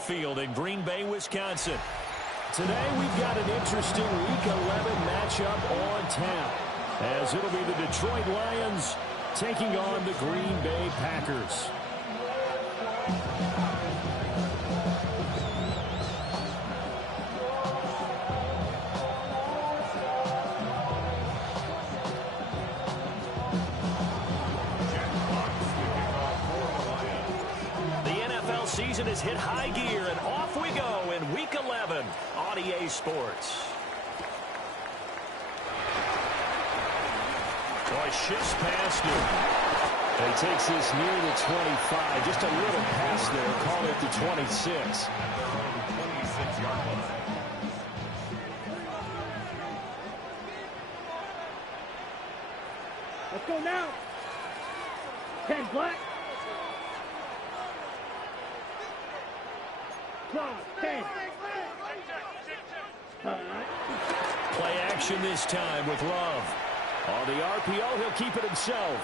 Field in Green Bay, Wisconsin. Today we've got an interesting Week 11 matchup on tap, as it'll be the Detroit Lions taking on the Green Bay Packers. Season has hit high gear, and off we go in Week 11 on EA Sports. Boy, shifts past him. He takes this near the 25. Just a little pass there. Call it the 26. Let's go now. 10 black. Play action this time with Love. On the RPO, he'll keep it himself.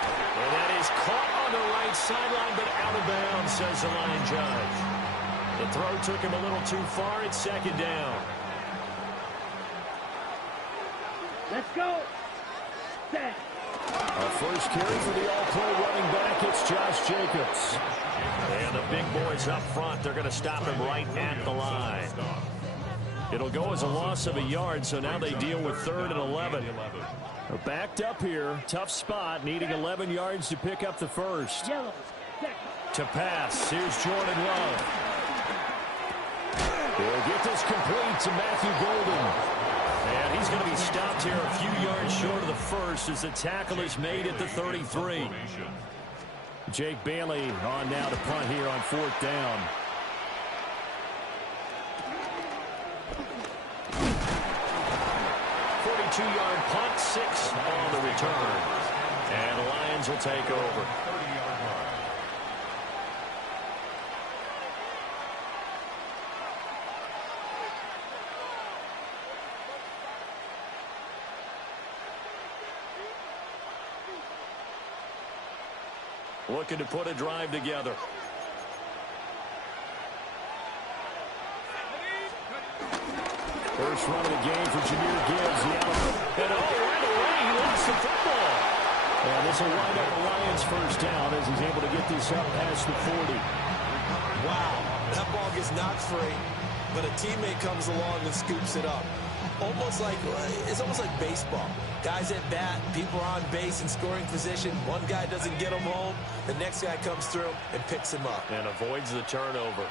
And that is caught on the right sideline, but out of bounds, says the line judge. The throw took him a little too far. It's second down. Let's go. Set. A first carry for the all-pro running back. It's Josh Jacobs. And the big boys up front, they're going to stop him right at the line. It'll go as a loss of a yard, so now they deal with 3rd and 11. They're backed up here. Tough spot, needing 11 yards to pick up the first. To pass, here's Jordan Love. He'll get this complete to Matthew Golden. And he's going to be stopped here a few yards short of the first as the tackle is made at the 33. Jake Bailey on now to punt here on 4th down. Yard punt, 6 on the return. And the Lions will take over. Looking to put a drive together. First run of the game for Jahmyr Gibbs. And right away, he lost the football. And this will wind up the Lions' first down as he's able to get this up past the 40. Wow, that ball gets knocked free, but a teammate comes along and scoops it up. It's almost like baseball. Guys at bat, people are on base in scoring position. One guy doesn't get him home. The next guy comes through and picks him up. And avoids the turnover.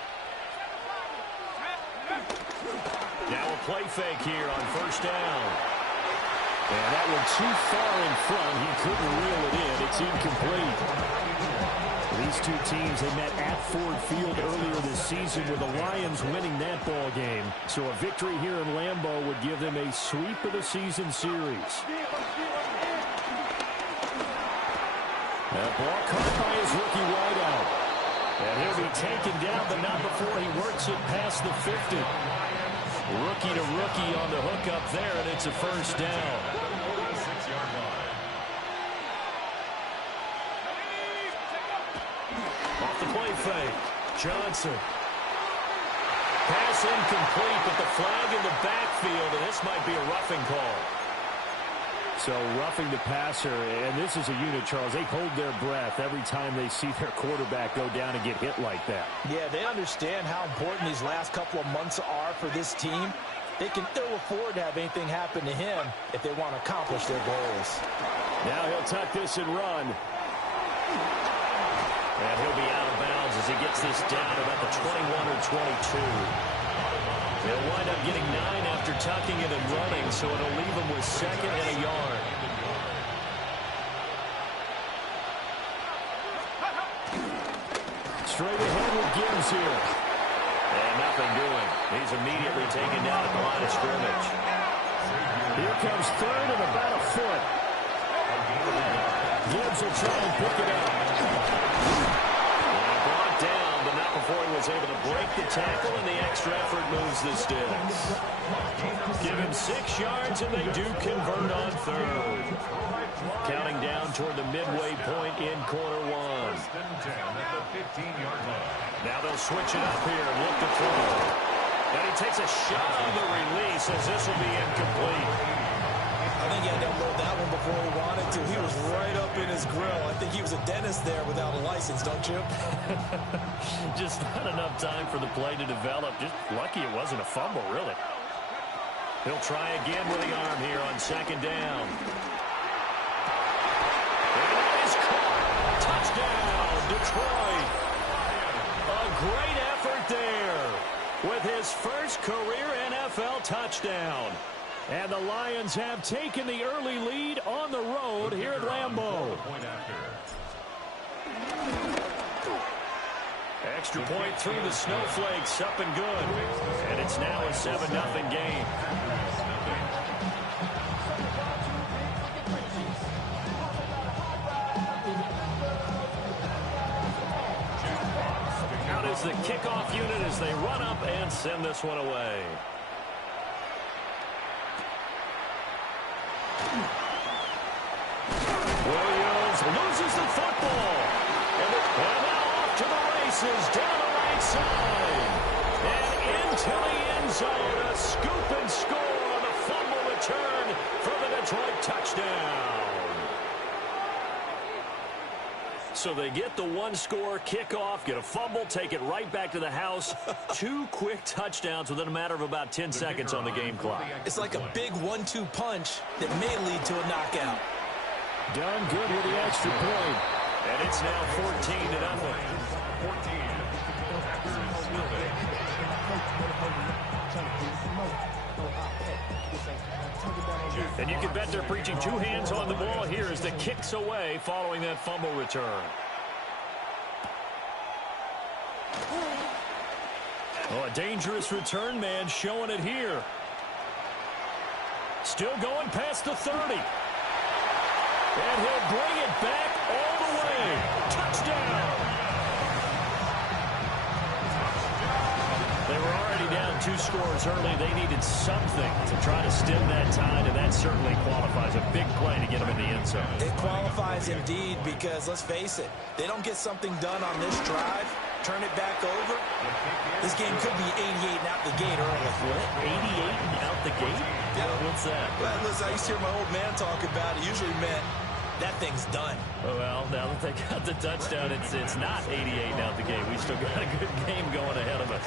Now a play fake here on first down. And that one too far in front. He couldn't reel it in. It's incomplete. These two teams, they met at Ford Field earlier this season with the Lions winning that ball game. So a victory here in Lambeau would give them a sweep of the season series. That ball caught by his rookie wideout. And he'll be taken down, but not before he works it past the 50. Rookie to rookie on the hook up there, and it's a first down. Off the play fake, Johnson. Pass incomplete, but the flag in the backfield, and this might be a roughing call. So roughing the passer, and this is a unit, Charles. They hold their breath every time they see their quarterback go down and get hit like that. Yeah, they understand how important these last couple of months are for this team. They can ill afford to have anything happen to him if they want to accomplish their goals. Now he'll tuck this and run. And he'll be out of bounds as he gets this down about the 21 or 22. He'll wind up getting 9 after tucking it and running, so it'll leave him with 2nd and a yard. Straight ahead with Gibbs here. And nothing doing. He's immediately taken down at the line of scrimmage. Here comes 3rd and about a foot. Gibbs will try and pick it up. And brought down, but not before he was is able to break the tackle, and the extra effort moves the sticks. Give him 6 yards, and they do convert on third. Counting down toward the midway point in quarter one. Now they'll switch it up here and look to throw. And he takes a shot on the release as this will be incomplete. I think he had to unload that one before he wanted to. He was right up in his grill. I think he was a dentist there without a license, don't you? Just not enough time for the play to develop. Just lucky it wasn't a fumble, really. He'll try again with the arm here on second down. Touchdown, Detroit. A great effort there with his first career NFL touchdown. And the Lions have taken the early lead on the road here at Lambeau. Extra point through the snowflakes, up and good. And it's now a 7-0 game. Out is the kickoff unit as they run up and send this one away. Williams loses the football. And now off to the races down the right side. And into the end zone. A scoop and score on the fumble return for the Detroit touchdown. So they get the one-score kickoff, get a fumble, take it right back to the house. 2 quick touchdowns within a matter of about 10 seconds on the game clock. It's like a big 1-2 punch that may lead to a knockout. Done good with the extra point. And it's now 14-0. And you can bet they're preaching 2 hands on the ball here as the kicks away following that fumble return. Oh, a dangerous return man showing it here. Still going past the 30. And he'll bring it back all the way. Touchdown! They were already down 2 scores early. They needed something to try to stem that tide, and that certainly qualifies. A big play to get them in the end zone. It qualifies indeed because, let's face it, they don't get something done on this drive, turn it back over, this game could be 88 and out the gate early. What? 88 and out the gate? Yeah. What's that? Well, listen, I used to hear my old man talk about it. Usually meant that thing's done. Well, now that they got the touchdown, it's not 88 and out the gate. We still got a good game going ahead of us.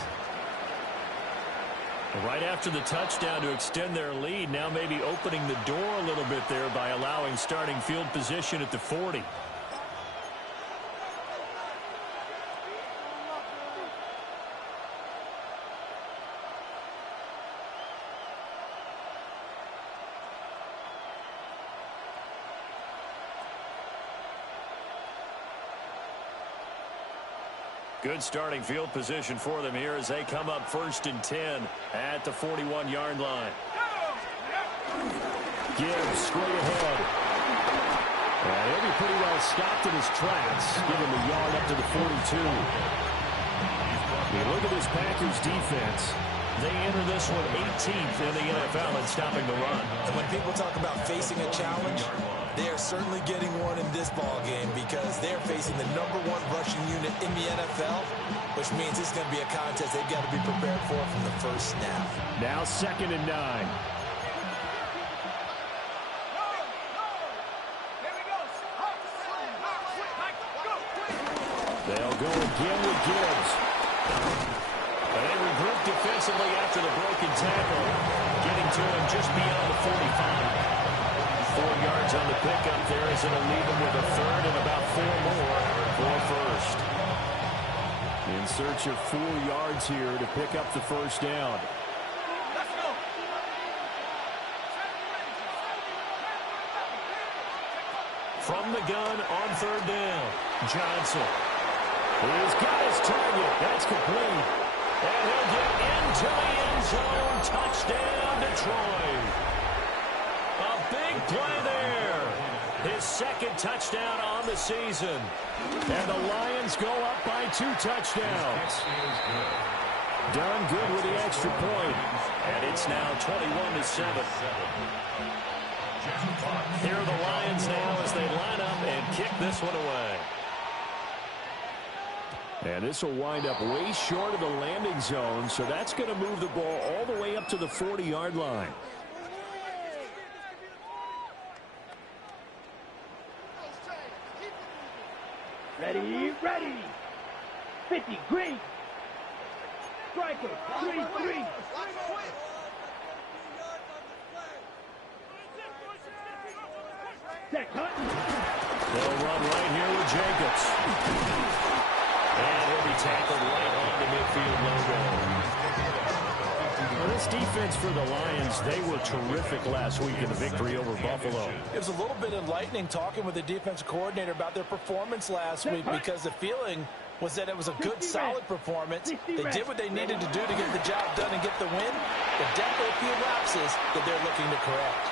Right after the touchdown to extend their lead, now maybe opening the door a little bit there by allowing starting field position at the 40. Good starting field position for them here as they come up 1st and 10 at the 41-yard line. Gibbs straight ahead. He'll be pretty well stopped in his tracks. Give him a yard up to the 42. We look at this Packers defense. They enter this one 18th in the NFL in stopping the run. And when people talk about facing a challenge, they are certainly getting one in this ball game because they're facing the #1 rushing unit in the NFL, which means it's going to be a contest they've got to be prepared for from the first snap. Now 2nd and 9. They'll go again with Gibbs. And they regroup defensively after the broken tackle, getting to him just beyond the 45. 4 yards on the pickup there as it'll leave him with a 3rd and about 4 more for 1st. In search of 4 yards here to pick up the 1st down. From the gun on 3rd down, Johnson. He's got his target. That's complete. And he'll get into the end zone. Touchdown, Detroit. A big play there. His second touchdown on the season. And the Lions go up by 2 touchdowns. Done good with the extra point. And it's now 21-7. Here are the Lions now as they line up and kick this one away. And this will wind up way short of the landing zone, so that's going to move the ball all the way up to the 40-yard line. Ready, ready. 50, green. Striker, 3-3. Set, cut. They'll run right here with Jacobs. And he'll be tackled right on the midfield logo. Well, this defense for the Lions, they were terrific last week in the victory over Buffalo. It was a little bit enlightening talking with the defensive coordinator about their performance last week because the feeling was that it was a good, solid performance. They did what they needed to do to get the job done and get the win, but definitely a few lapses that they're looking to correct.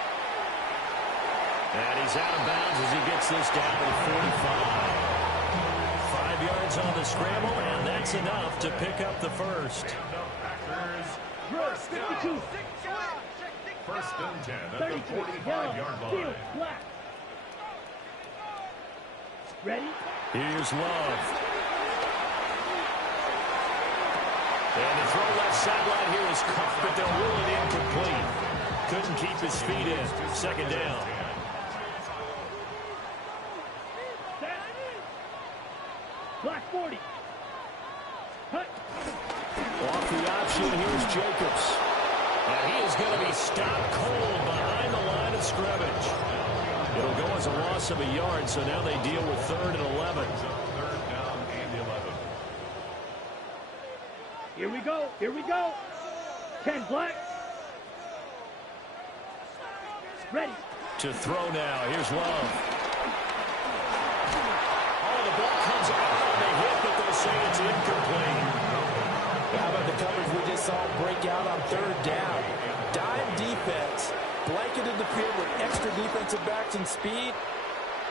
And he's out of bounds as he gets this down to the 45. 5 yards on the scramble, and that's enough to pick up the first. First 52. First and 10 at 32. the 45-yard line. Black. Ready? Here's Love. And the throw left sideline here is cuffed, but they'll rule it incomplete. Couldn't keep his feet in. Second down. Black 40. Cut. Off the option, here's Jacobs. And he is going to be stopped cold behind the line of scrimmage. It'll go as a loss of a yard, so now they deal with 3rd and 11. Third down and 11. Here we go. Here we go. 10 black. Ready. To throw now. Here's Love. Oh, the ball comes out on the hit, but they'll say it's incomplete. How about the coverage we just saw break out on 3rd down? Dime defense, blanketed the field with extra defensive backs and speed,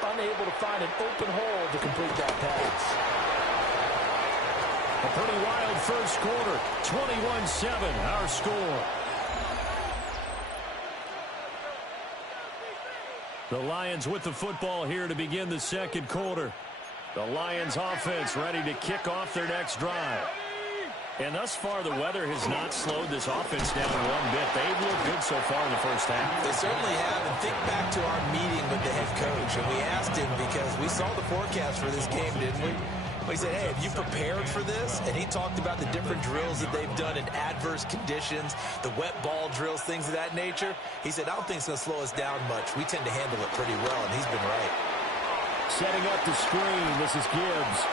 unable to find an open hole to complete that pass. A pretty wild first quarter. 21-7, our score. The Lions with the football here to begin the second quarter. The Lions offense ready to kick off their next drive. And thus far, the weather has not slowed this offense down one bit. They've looked good so far in the first half. They certainly have. And think back to our meeting with the head coach. And we asked him because we saw the forecast for this game, didn't we? We said, hey, have you prepared for this? And he talked about the different drills that they've done in adverse conditions, the wet ball drills, things of that nature. He said, I don't think it's going to slow us down much. We tend to handle it pretty well, and he's been right. Setting up the screen, this is Gibbs.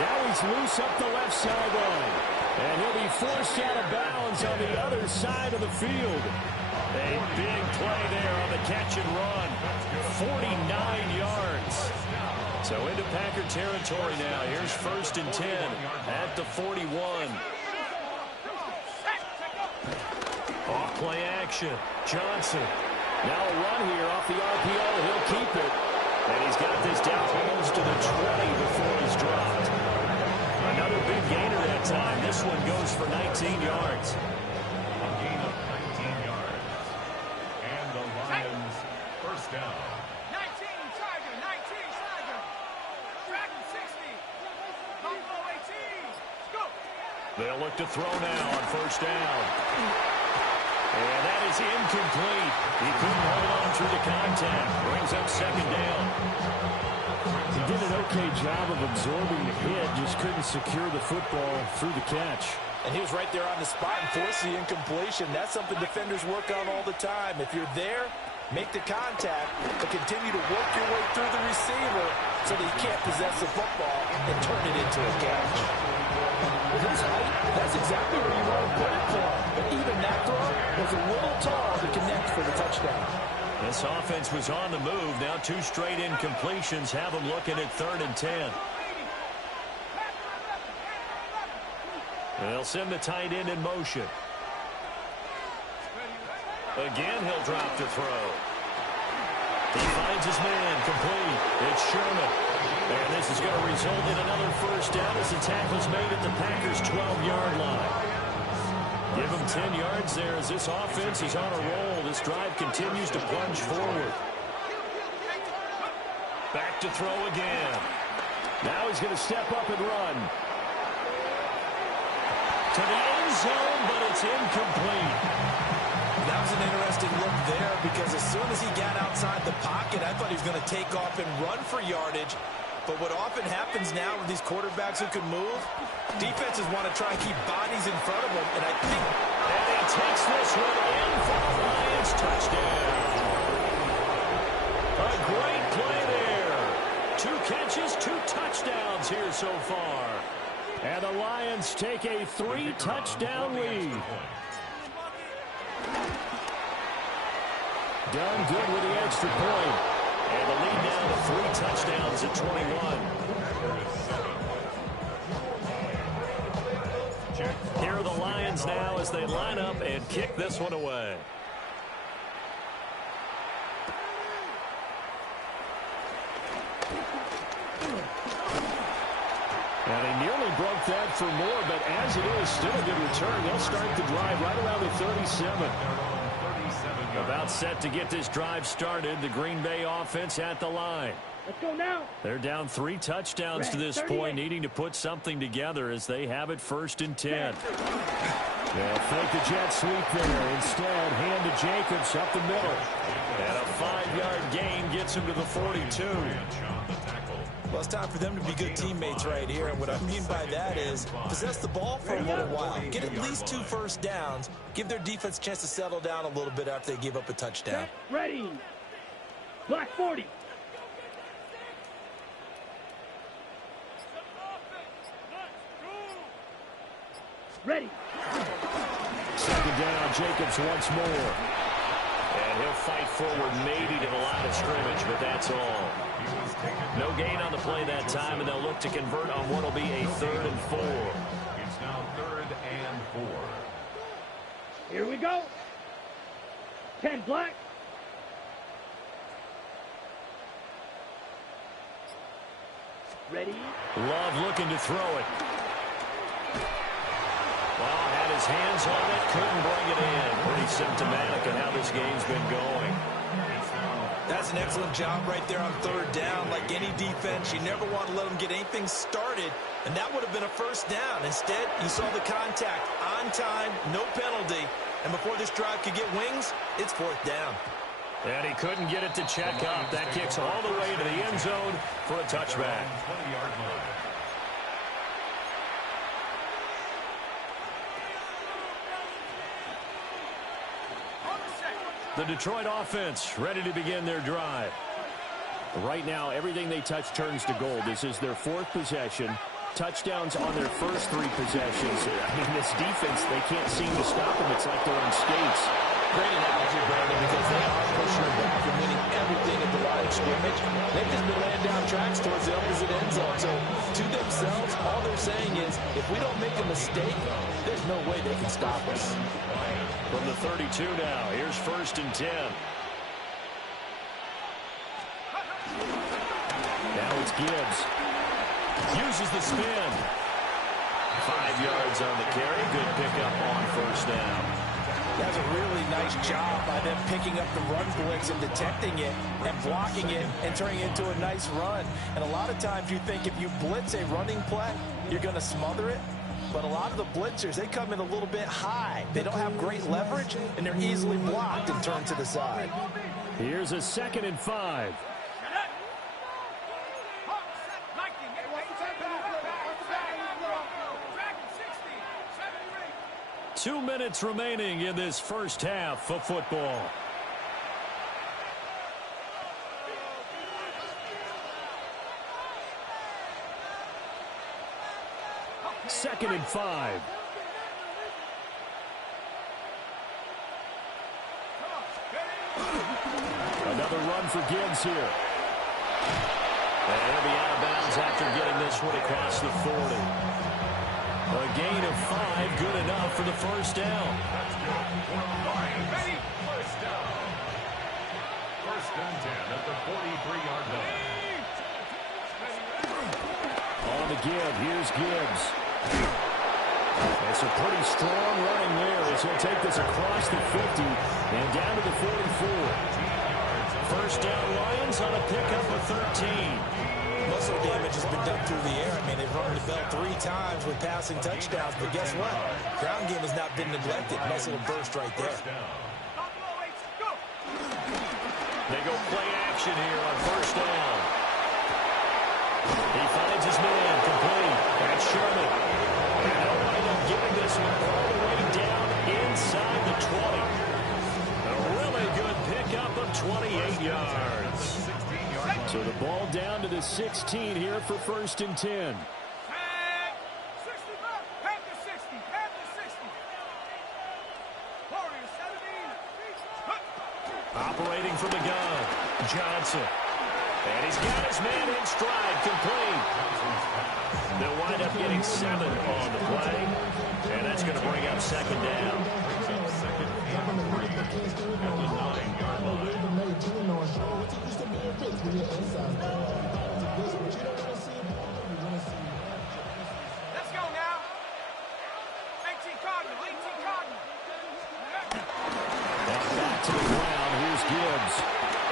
Now he's loose up the left sideline. And he'll be forced out of bounds on the other side of the field. A big play there on the catch and run. 49 yards. So into Packer territory now. Here's 1st and 10 at the 41. Off play action. Johnson. Now a run here off the RPO. He'll keep it. And he's got this down almost to the 20 before he's dropped. Another big gainer that time. This one goes for 19 yards. A gain of 19 yards. And the Lions first down. 19, Tiger, 19, Tiger. Dragon 60. Buffalo 18. Go. They'll look to throw now on 1st down. And that is incomplete. He couldn't hold on through the contact. Brings up 2nd down. He did an okay job of absorbing the hit, just couldn't secure the football through the catch. And he was right there on the spot and forced the incompletion. That's something defenders work on all the time. If you're there, make the contact, but continue to work your way through the receiver so that you can't possess the football and turn it into a catch. With his height, that's exactly where you want to put it for him. But even that throw was a little tall to connect for the touchdown. This offense was on the move. Now 2 straight incompletions have them looking at 3rd and 10. They'll send the tight end in motion. Again, he'll drop to throw. He finds his man, complete. It's Sherman. And this is going to result in another first down as the tackle's made at the Packers' 12-yard line. Give him 10 yards there as this offense is on a roll. This drive continues to plunge forward. Back to throw again. Now he's going to step up and run. To the end zone, but it's incomplete. That was an interesting look there because as soon as he got outside the pocket, I thought he was going to take off and run for yardage. But what often happens now with these quarterbacks who can move, defenses want to try and keep bodies in front of them. And I think... And he takes this one in for the Lions. Touchdown. A great play there. 2 catches, 2 touchdowns here so far. And the Lions take a 3-touchdown lead. Done good with the extra point. And the lead now to 3 touchdowns at 21. Here are the Lions now as they line up and kick this one away. And he nearly broke that for more, but as it is, still a good return. They'll start the drive right around the 37. About set to get this drive started. The Green Bay offense at the line. Let's go now. They're down 3 touchdowns to this point, needing to put something together as they have it 1st and 10. They'll fake the jet sweep there. Instead, hand to Jacobs up the middle. And a 5-yard gain gets him to the 42. Well, it's time for them to be good teammates right here. And what I mean by that is possess the ball for a little while. Get at least 2 first downs. Give their defense a chance to settle down a little bit after they give up a touchdown. Ready. Black 40. Ready. 2nd down, Jacobs once more. And he'll fight forward maybe to the line of scrimmage, but that's all. No gain on the play that time, and they'll look to convert on what will be a 3rd and 4. It's now 3rd and 4. Here we go. 10 black. Ready. Love looking to throw it. Well, had his hands on it, couldn't bring it in. Pretty symptomatic of how this game's been going. That's an excellent job right there on 3rd down. Like any defense, you never want to let them get anything started, and that would have been a first down. Instead, you saw the contact on time, no penalty, and before this drive could get wings, it's 4th down. And he couldn't get it to check up. That kicks all the way to the end zone for a touchback. 20-yard line. The Detroit offense ready to begin their drive. Right now, everything they touch turns to gold. This is their 4th possession. Touchdowns on their first 3 possessions. I mean, this defense, they can't seem to stop them. It's like they're on skates. Great analogy, Brandon, because they are pushing them back and winning everything at the line of scrimmage. They've just been laying down tracks towards the opposite end zone. So, to themselves, all they're saying is, if we don't make a mistake, there's no way they can stop us. From the 32 now, here's 1st and 10. Now it's Gibbs. Uses the spin. 5 yards on the carry. Good pickup on 1st down. That's a really nice job by them picking up the run blitz and detecting it and blocking it and turning it into a nice run. And a lot of times you think if you blitz a running play, you're going to smother it. But a lot of the blitzers, they come in a little bit high. They don't have great leverage, and they're easily blocked and turned to the side. Here's a 2nd and 5. 2 minutes remaining in this first half of football. Second and 5. Another run for Gibbs here. And he'll be out of bounds after getting this one across the 40. A gain of 5, good enough for the first down. Ready, first down. First and 10 at the 43-yard line. On the give, here's Gibbs. It's a pretty strong running there as he'll take this across the 50 and down to the 44. First down, Lions on a pickup of 13. Muscle damage has been done through the air. I mean, they've run the bell 3 times with passing touchdowns, but guess what? Ground game has not been neglected. Nice little burst right there. They go play action here on first down. He finds his man complete. That's Sherman. And they'll wind up giving this one all the way down inside the 20. A really good pickup of 28 yards. So the ball down to the 16 here for first and 10. Operating from the gun, Johnson. And he's got his man in stride, complete. They'll wind up getting 7 on the play. And that's going to bring up second down. Let's go now. 18 Cardinal, 18 Cardinal. Back to the ground. Here's Gibbs.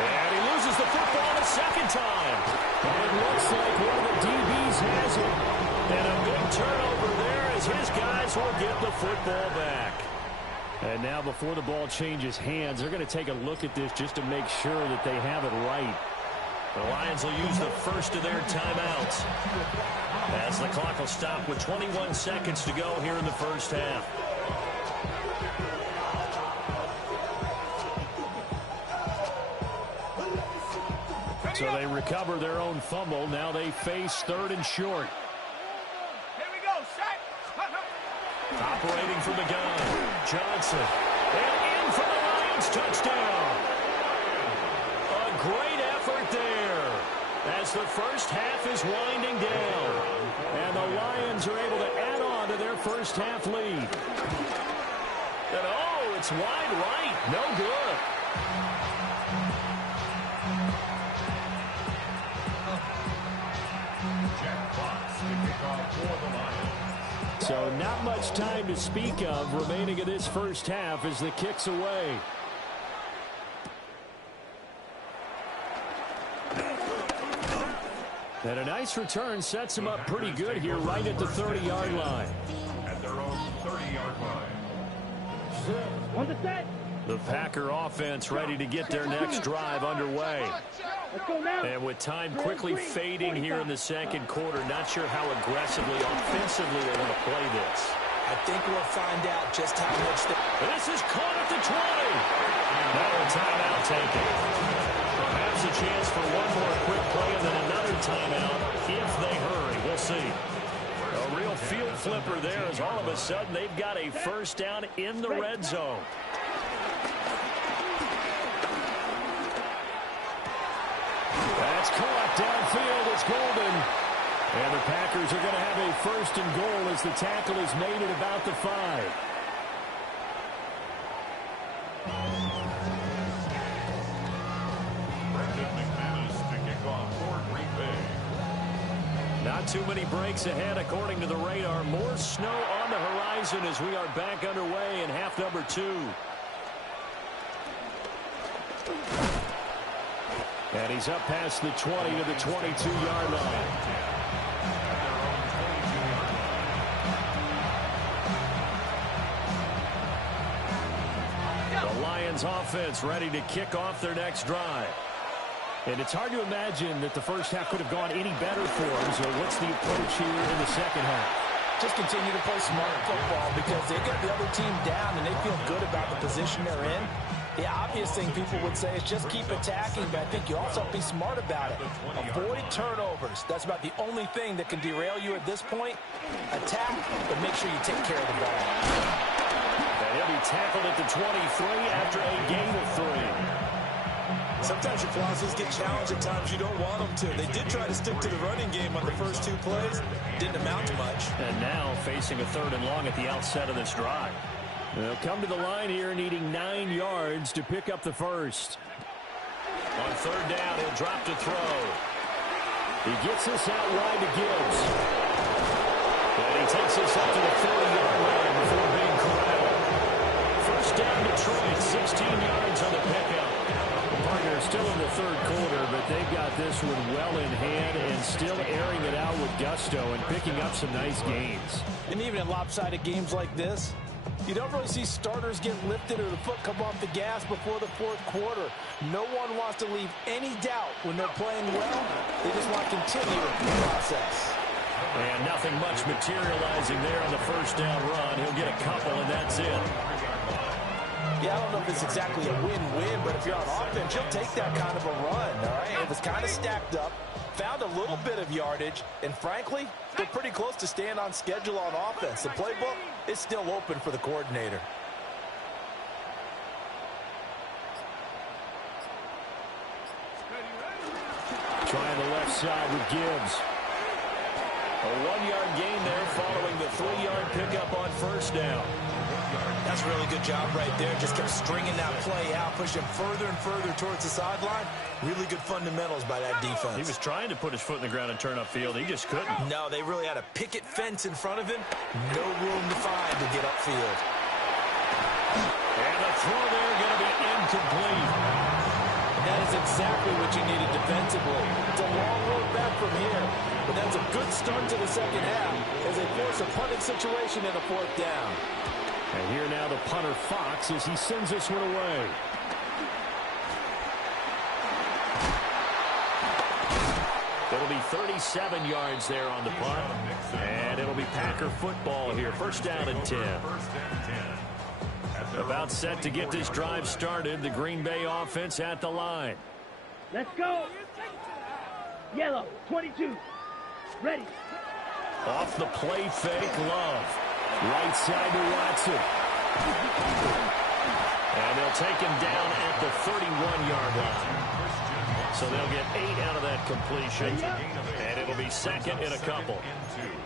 And he loses the football a second time. And it looks like one of the DBs has it. And a big turnover there as his guys will get the football back. And now before the ball changes hands, they're going to take a look at this just to make sure that they have it right. The Lions will use the first of their timeouts as the clock will stop with 21 seconds to go here in the first half. So they recover their own fumble. Now they face third and short. Here we go, set. Operating from the gun, Johnson. And in for the Lions touchdown. A great effort there as the first half is winding down. And the Lions are able to add on to their first half lead. And oh, it's wide right. No good. So not much time to speak of remaining in this first half as the kick's away. And a nice return sets him up pretty good here right at the 30-yard line. At their own 30-yard line. On the set. The Packer offense ready to get their next drive underway. Let's go now. And with time quickly fading here in the second quarter, not sure how aggressively, offensively they want to play this. I think we'll find out just how much they... This is caught at the 20. Now a timeout taken. Perhaps a chance for one more quick play and then another timeout if they hurry. We'll see. A real field flipper there as all of a sudden they've got a first down in the red zone. That's caught downfield. It's Golden. And the Packers are going to have a first and goal as the tackle is made at about the 5. Not too many breaks ahead according to the radar. More snow on the horizon as we are back underway in half number 2. And he's up past the 20 to the 22-yard line. The Lions offense ready to kick off their next drive. And it's hard to imagine that the first half could have gone any better for them. So what's the approach here in the second half? Just continue to play smart football because they got the other team down and they feel good about the position they're in. The obvious thing people would say is just keep attacking, but I think you also have to be smart about it. Avoid turnovers. That's about the only thing that can derail you at this point. Attack, but make sure you take care of the ball. And he'll be tackled at the 23 after a gain of 3. Sometimes your philosophies get challenged at times you don't want them to. They did try to stick to the running game on the first 2 plays. Didn't amount to much. And now facing a 3rd and long at the outset of this drive. They'll come to the line here needing 9 yards to pick up the first. On third down. He'll drop to throw. He gets this out wide to Gibbs. And he takes this up to the 40-yard line before being corralled. First down, Detroit, 16 yards on the pickup. Partner still in the third quarter, but they've got this one well in hand and still airing it out with gusto and picking up some nice gains. And even in lopsided games like this, you don't really see starters get lifted or the foot come off the gas before the fourth quarter. No one wants to leave any doubt when they're playing well. They just want to continue the process. And nothing much materializing there on the first down run. He'll get a couple, and that's it. Yeah, I don't know if it's exactly a win-win, but if you're on offense, you'll take that kind of a run, all right? It was kind of stacked up, found a little bit of yardage, and frankly, they're pretty close to staying on schedule on offense. The playbook is still open for the coordinator. Trying the left side with Gibbs. A 1-yard gain there following the 3-yard pickup on first down. That's a really good job right there. Just kept stringing that play out, pushing further and further towards the sideline. Really good fundamentals by that defense. He was trying to put his foot in the ground and turn upfield. He just couldn't. No, they really had a picket fence in front of him. No room to find to get upfield. And the throw there going to be incomplete. And that is exactly what you needed defensively. It's a long road back from here, but that's a good start to the second half as they force a punting situation in a fourth down. And here now the punter Fox as he sends this one away. It'll be 37 yards there on the punt. And it'll be Packer football here. First down and 10. About set to get this drive started. The Green Bay offense at the line. Let's go. Yellow, 22. Ready. Off the play fake, Love. Right side to Watson. And they'll take him down at the 31-yard line. So they'll get 8 out of that completion. And it'll be second and a couple.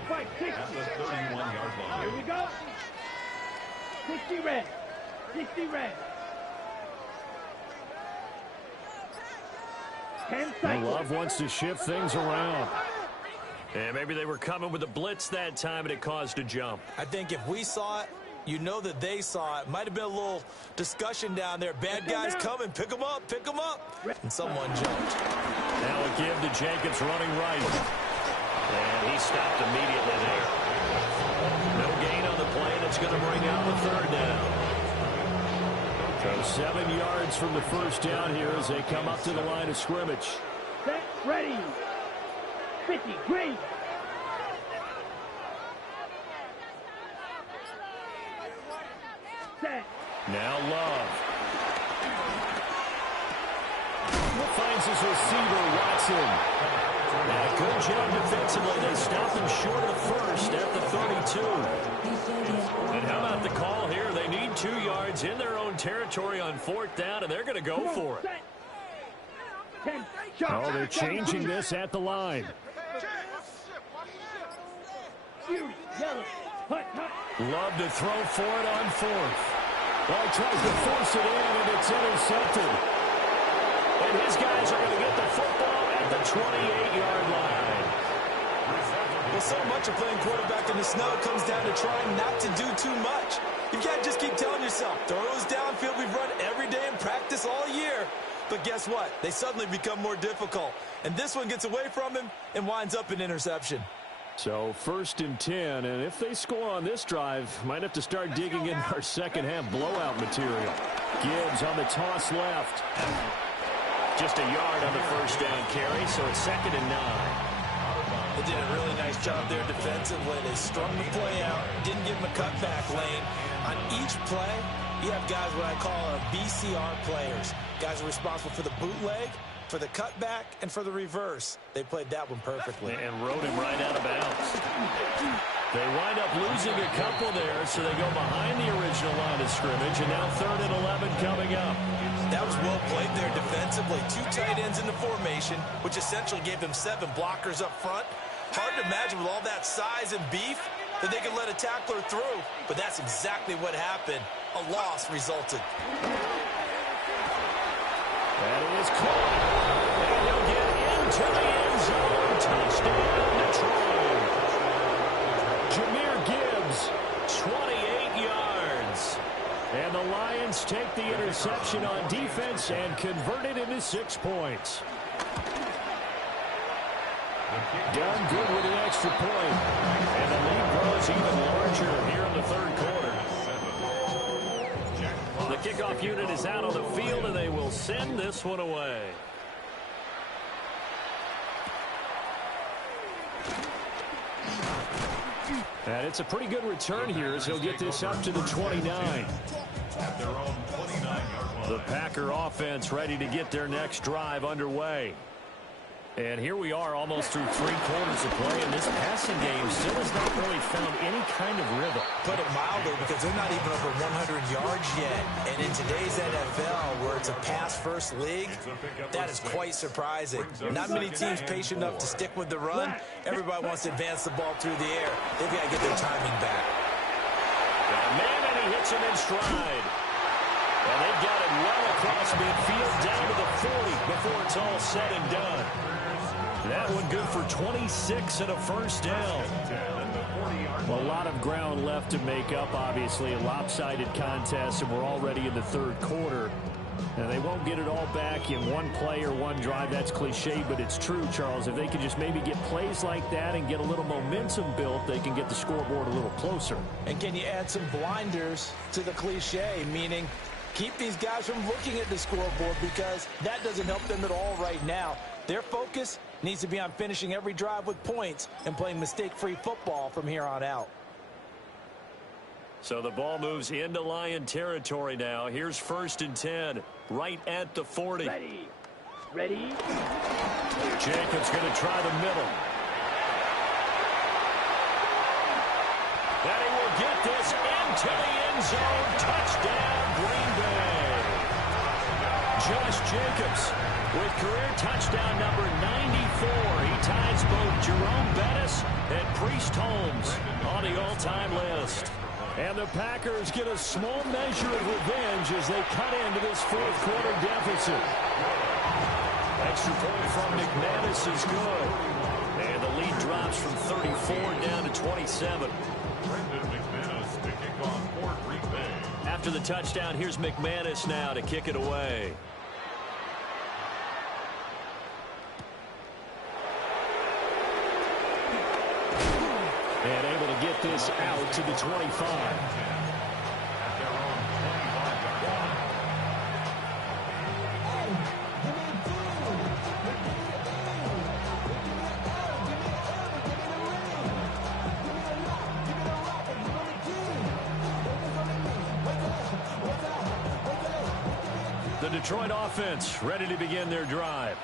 Fight, 60. Here we go. 60 red. 60 red. 10 seconds. Love wants to shift things around. And maybe they were coming with a blitz that time, and it caused a jump. I think if we saw it, you know that they saw it. Might have been a little discussion down there. Bad guys coming. Pick them up. Pick them up. And someone jumped. Now a give to Jacobs running right. And he stopped immediately there. No gain on the play. That's going to bring out the third down. So 7 yards from the first down here as they come up to the line of scrimmage. Set, ready. 50, green. Set. Now Love. Finds his receiver, Watson. And a good job defensively. They stopped him short of the first at the 32. And how about the call here? They need 2 yards in their own territory on fourth down, and they're going to go for it. 10, Oh, they're changing this at the line. Yellow. Hut, hut. Love to throw for it on fourth. Well, he tries to force it in, and it's intercepted. And his guys are going to get the football at the 28-yard line. Well, so much of playing quarterback in the snow comes down to trying not to do too much. You can't just keep telling yourself, throw those downfield we've run every day in practice all year. But guess what? They suddenly become more difficult. And this one gets away from him and winds up an interception. So first and 10, and if they score on this drive, might have to start digging in our second half blowout material. Gibbs on the toss left. Just a yard on the first down carry, so it's second and 9. They did a really nice job there defensively. They strung the play out, didn't give him a cutback lane. On each play, you have guys what I call BCR players. Guys are responsible for the bootleg, for the cutback, and for the reverse. They played that one perfectly. And rode him right out of bounds. They wind up losing a couple there, so they go behind the original line of scrimmage, and now 3rd and 11 coming up. That was well played there defensively. 2 tight ends in the formation, which essentially gave them 7 blockers up front. Hard to imagine with all that size and beef that they could let a tackler through, but that's exactly what happened. A loss resulted. That is caught. into the end zone. Touchdown, Detroit. Jahmyr Gibbs, 28 yards. And the Lions take the interception on defense and convert it into 6 points. Done good with an extra point. And the lead grows even larger here in the third quarter. The kickoff unit is out on the field, and they will send this one away. And it's a pretty good return here as he'll get this up to the 29. At their own 29-yard line. The Packer offense ready to get their next drive underway. And here we are almost through 3 quarters of play, and this passing game still has not really found any kind of rhythm. Put it mildly, because they're not even over 100 yards yet. And in today's NFL, where it's a pass-first league, that is quite surprising. Not many teams patient enough to stick with the run. Everybody wants to advance the ball through the air. They've got to get their timing back. Man, and he hits him in stride. And they've got it well across midfield down to the 40 before it's all said and done. That one good for 26 and a first down. A lot of ground left to make up, obviously. A lopsided contest, and we're already in the third quarter. And they won't get it all back in one play or one drive. That's cliche, but it's true, Charles. If they can just maybe get plays like that and get a little momentum built, they can get the scoreboard a little closer. And can you add some blinders to the cliche, meaning keep these guys from looking at the scoreboard, because that doesn't help them at all right now. Their focus needs to be on finishing every drive with points and playing mistake-free football from here on out. So the ball moves into Lion territory now. Here's 1st and 10, right at the 40. Ready? Jacobs going to try the middle. And he will get this into the end zone. Touchdown, Green Bay. Josh Jacobs with career touchdown number 94. He ties both Jerome Bettis and Priest Holmes on the all-time list. And the Packers get a small measure of revenge as they cut into this fourth quarter deficit. Extra point from McManus is good. And the lead drops from 34 down to 27. McManus to kick off for Green Bay. After the touchdown, here's McManus now to kick it away. And able to get this out to the 25. At their own 25-yard line. The Detroit offense ready to begin their drive.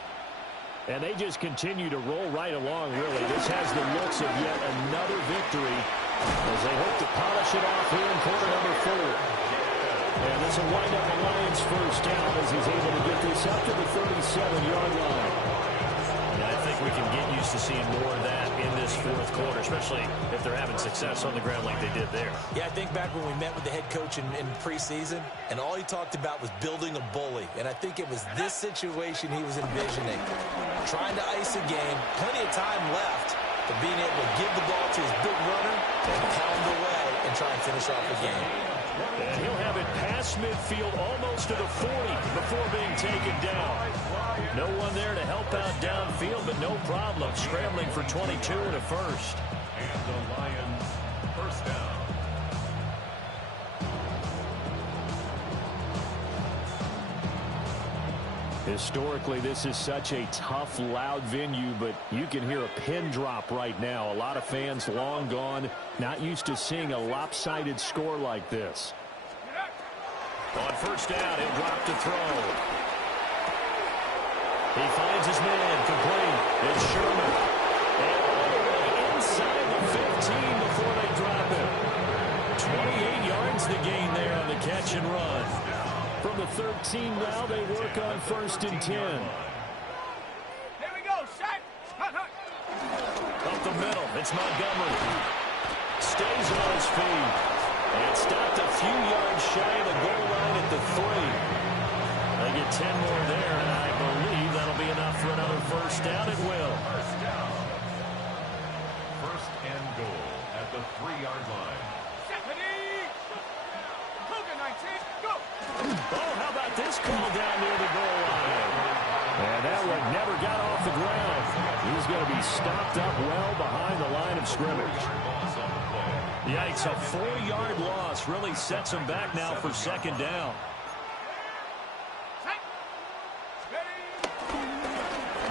And they just continue to roll right along, really. This has the looks of yet another victory as they hope to polish it off here in quarter number 4. And this will wind up a Lions first down as he's able to get this up to the 37-yard line. And I think we can get used to seeing more of that in this fourth quarter, especially if they're having success on the ground like they did there. Yeah, I think back when we met with the head coach in preseason, and all he talked about was building a bully. And I think it was this situation he was envisioning. Trying to ice a game, plenty of time left, but being able to give the ball to his big runner and pound away and try and finish off the game. And he'll have it past midfield almost to the 40 before being taken down. No one there to help out downfield, but no problem. Scrambling for 22 and a first. And the Lions first down. Historically, this is such a tough, loud venue, but you can hear a pin drop right now. A lot of fans long gone, not used to seeing a lopsided score like this. On first down, he'll drop to throw. He finds his man, complete. It's Sherman. And all the way inside the 15 before they drop it. 28 yards the gain there on the catch and run. From the 13 now, they work on 1st and 10. Here we go, set. Hut, hut. Up the middle, it's Montgomery. Stays on his feet. And stopped a few yards shy of the goal line at the 3. They get 10 more there, and I believe that'll be enough for another first down. It will. First down. First and goal at the 3-yard line. Oh, how about this call down near the goal line? And that one never got off the ground. He's going to be stopped up well behind the line of scrimmage. Yikes, a 4-yard loss really sets him back now for second down.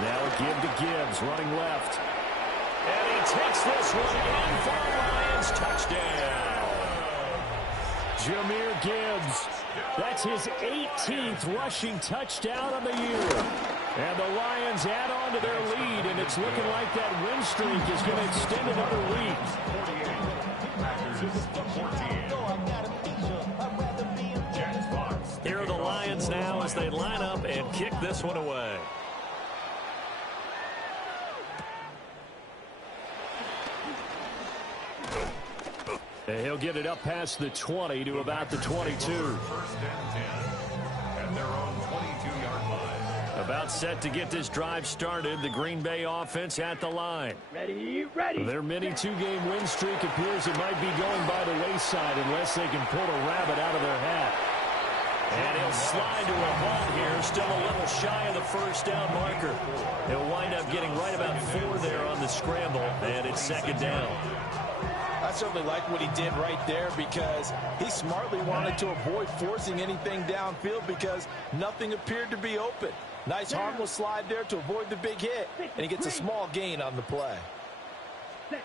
Now a give to Gibbs, running left. And he takes this one in for a Lions touchdown. Jahmyr Gibbs. That's his 18th rushing touchdown of the year. And the Lions add on to their lead, and it's looking like that win streak is going to extend another week. 48. Here are the Lions now as they line up and kick this one away. He'll get it up past the 20 to about the 22. First and 10 at their own 22-yard line. About set to get this drive started. The Green Bay offense at the line. Ready, ready. Their mini 2-game win streak appears it might be going by the wayside unless they can pull a rabbit out of their hat. And he'll slide to a ball here, still a little shy of the first down marker. He'll wind up getting right about 4 there on the scramble, and it's second down. I certainly like what he did right there because he smartly wanted to avoid forcing anything downfield because nothing appeared to be open. Nice harmless slide there to avoid the big hit, and he gets a small gain on the play. Now a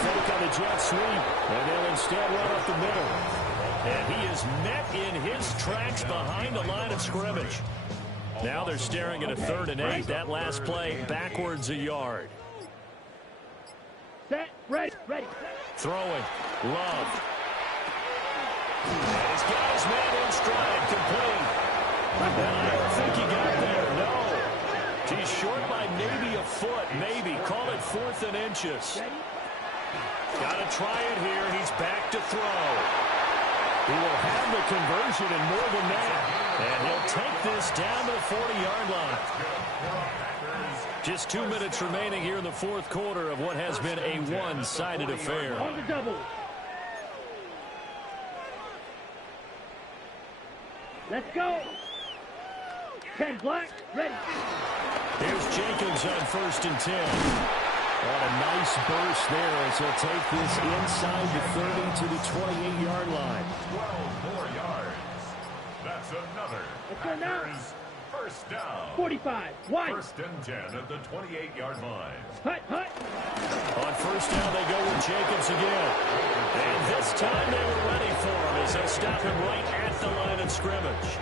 fake on the jet sweep, and they'll instead run up the middle. And he is met in his tracks behind the line of scrimmage. Now they're staring at a 3rd and 8. That last play backwards a yard. Set, ready, ready. Throwing, Love. And he's got his man in stride, complete. And I don't think he got there, no. He's short by maybe a foot, maybe. Call it 4th and inches. Got to try it here. He's back to throw. He will have the conversion and more than that. And he'll take this down to the 40-yard line. Just 2 minutes remaining here in the 4th quarter of what has been a one-sided affair. On the double. Let's go. 10 black, ready. Here's Jacobs on 1st and 10. And a nice burst there as he'll take this inside the 30 to the 28-yard line. 12 more yards. That's another. Let's go now. Packers first down. 45, wide. 1st and 10 at the 28-yard line. Hut, hut. On 1st down, they go with Jacobs again. And this time they were ready for him as they'll stop him right at the line of scrimmage.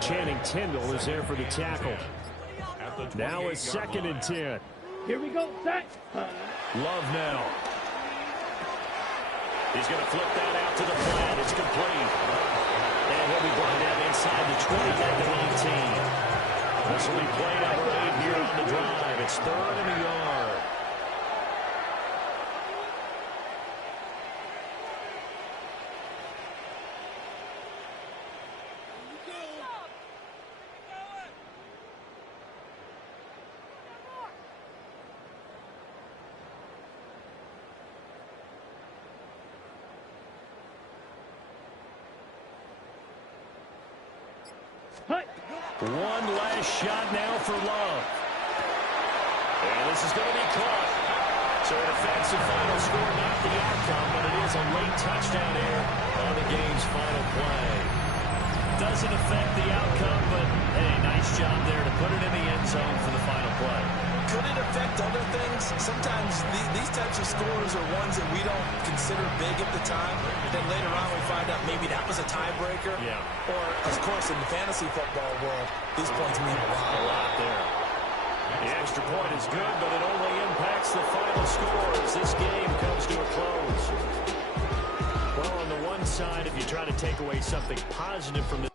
Channing Tindall is there for the tackle. Now it's 2nd and 10. Here we go, set. Love now. He's going to flip that out to the flat. It's complete. And he'll be brought down inside the 20 at the 19. This will be play number 8 here on the drive. It's 3rd and a yard. Hut. One last shot now for Love. And this is going to be caught. So an offensive final score, not the outcome, but it is a late touchdown here on the game's final play. Doesn't affect the outcome, but hey, nice job there to put it in the end zone for the final play. Could it affect other things? Sometimes these types of scores are ones that we don't consider big at the time. Then later on we find out maybe that was a tiebreaker. Yeah. Or, of course, in the fantasy football world, these points mean a lot. A lot there. The extra point is good, but it only impacts the final score as this game comes to a close. Well, on the one side, if you try to take away something positive from this